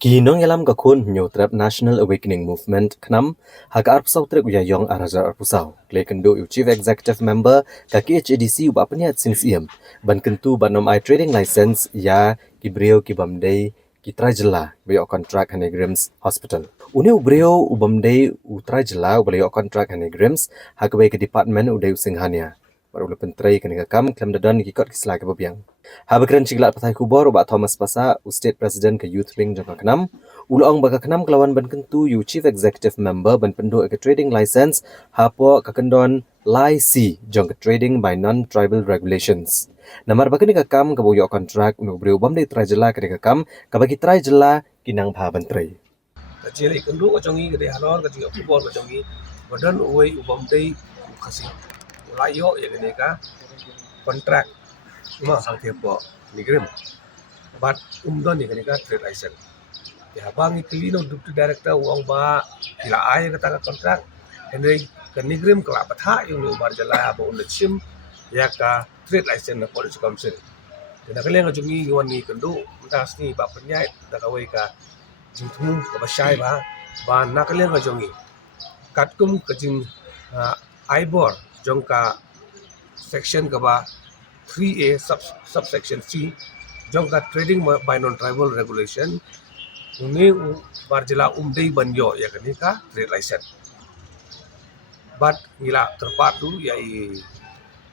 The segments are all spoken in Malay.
Kinong yalam ka kun nyotrap National Awakening Movement knam haka arpsau trek uyayong araja arpusau kle kendo yu Chief Executive Member ka KHADC uba peniat sinsiam ban kentu banom I trading license ya kibreo kibamdei kitrajela beyo kontrak Hanegrims Hospital. Uni ubreo ubamdei utrajela ubaleo kontrak Hanegrims haka ke department udai usinghania. Baru pentrai kene kam klem dadan kikot kisla ke babiang. Habakran ciglat patai kubor ubat Thomas Pasa State President ke Youth Wing jangka kenam. Ulong baka kenam kelawan ban kentu you Chief Executive Member ban pendu ke trading license hapo kakendon Lai C jangka trading by non-tribal regulations. Namar baka ni kakam kabuyo kontrak unu breu bamde trajela ke kakam kabagi trajela kinang pha bantrai. Kecil ikan dulu kecongi gede halor kecil kubur kecongi badan uai ubam day kasih layo ya gede ka kontrak mah sang tiap nigrim but umdon ya gede ka trade license ya bang iklino deputy director uang ba kila ay kata kontrak henry ke nigrim kelak patha yung bar jala ba unda chim ya ka trade license na police council dan kalian kecongi gwan ni kendu entas ni ba penyai da kawai ka jingtung ke basyai ba nakalian ka jongi katkum kajing ibor jongka section ka ba 3A subsection C jongka trading by non-tribal regulation uni barjela umdei banyo ya kani ka trade license but ngila terpadu ya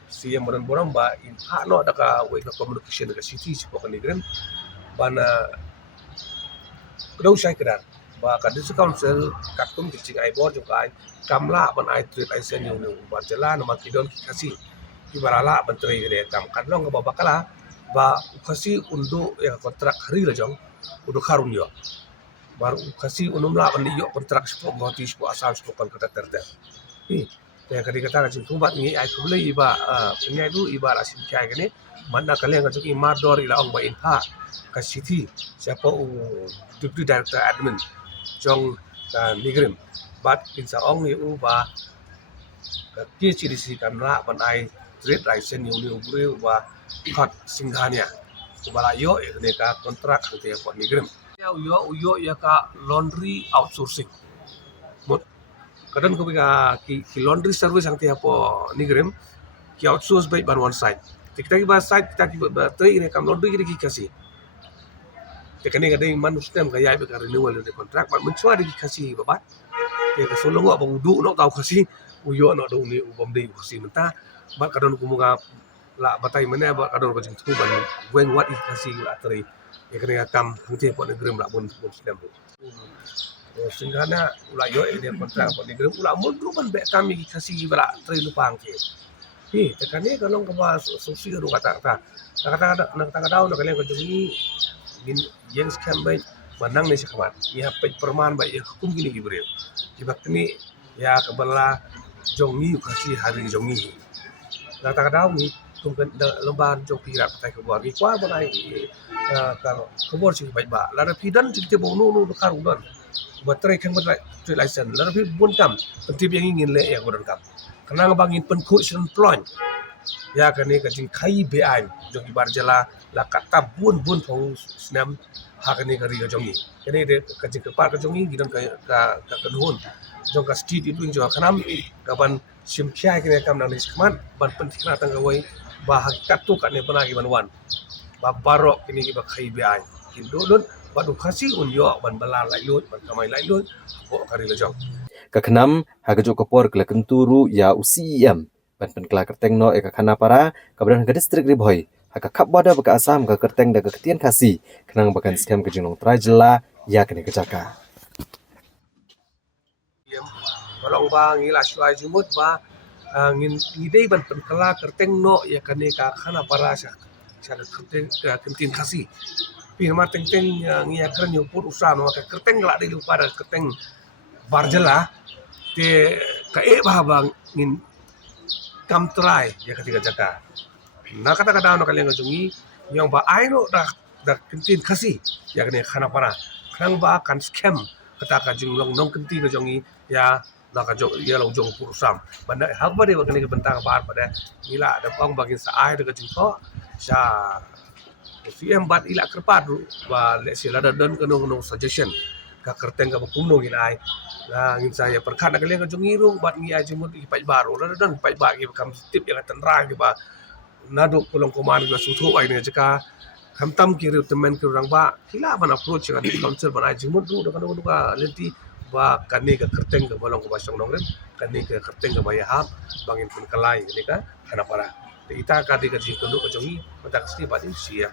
si yang borang ba in no daka we ka communication ka city spoken igren bana kedau saya kedar ba kadis council katkum kicing ibor juga kamla ban ai trade license yung barjela nama kidon kasi ibarala menteri gede kam kadlong ka babakala ba kasi undo ya kontrak hari la jong udo karun yo baru kasi unumla ban yo kontrak spok goti spok asal spok kan kata terde ya kadi kata kacing tubat ni ai kubule iba punya itu iba rasim kai gini mana kalian kacung imador ila ong ba inha ka city siapa deputy director admin jong nigrim bat insa ong yu ba ka KCDC kamla ban ai trade license yung libre ba kat singhania kubala yo ne ka kontrak te ko nigrim uyo ya ka laundry outsourcing mot kadang ko ki laundry service ang te po nigrim ki outsource by ban one side kita ki ba side kita ki ba tre ne kam laundry ki kasi tekane kadang man system kaya ibe ka renewal de contract ban mencuat di kasi babat ke kasulong wa bang du no tau kasi uyo no do ni ubam dei kasi menta ba kadon kumuga la batai mana ba kadon ko jingtu ban wen wat kasi la teri ya kene kam hute po negeri la bon system singgana ula yo dia kontrak po negeri ula mon du ban be kami kasi bala teri lupang ke tekane kalong ka ba susi ru kata daw na kalian ko jungi min yang scam bay manang ni sakamat ya pe perman bay hukum gini gibril ibak ni ya kabala jongi kasi hari jongi kata daw ni tungkan lemban jong pira patai ke buat ni kwa banai kalau kebor sih baik ba lara pidan cikte bo nu karungan batrai kan batrai trade license lara pi bon kam tentip yang ingin le ya godon kam karena ngabangin penkusion plan ya kan ni kajing kai bean jong ibar jala la kata bun pau snam hakani kari ka jongi kene de kajing kepat ka jongi gidan ka kedun jong ka street itu jong kanam kaban sim kya kene kam nang nisman ban penting tang gawai ba hakikat tu kat ne banagi banwan ba barok kini ba khai bean kindo don ba du khasi un yo ban bala lai lut ban kamai lai lut bo kari la jong Kakenam hagajo kopor kela kenturu ya UCM ban pen kela kerteng no eka khana para kabran ke distrik Ribhoi haka kap boda baka asam ka kerteng da ketian kasi kenang bakan scam ke jinong trajela ya kene kecaka kalau ba ngila syai jumut ba ngidei ban pen kala kerteng no ya kane ka khana para sya kerteng kentin kasi pi ma teng ngia kren yo put usa no ka kerteng la dei lupa da kerteng barjela te ka ba bang ngin kam try ya ketika jaka na kata no kalian ngajungi yang ba ai no da kentin kasi ya kane khana para khang ba kan scam kata ka jing long nong kentin ka jongi ya na ka jong ya long jong purusam banda hak ba de kane ke bentang bar pada gila ada pang bagin sa ai da ka jing ko sa CM bat ila kerpat ba le sila dan kenong suggestion ka kerteng ka kumno ngilai na ngin saya perkat nak kalian ka jongirung bat ngi aji mut ipai baru dan ipai ba ki kam tip yang tenra ki ba naduk kolong koman ba sutu ai ne jeka kam tam ki temen ki orang ba kila ban approach ka di council ban aji mut du kan ka lenti ba kani ka kerteng ka bolong ko basong nongren kani ka kerteng ka bayahap bangin pun kalai ni ka kana para ita ka di ka ji kenduk ka jongi mata kasih ba di sia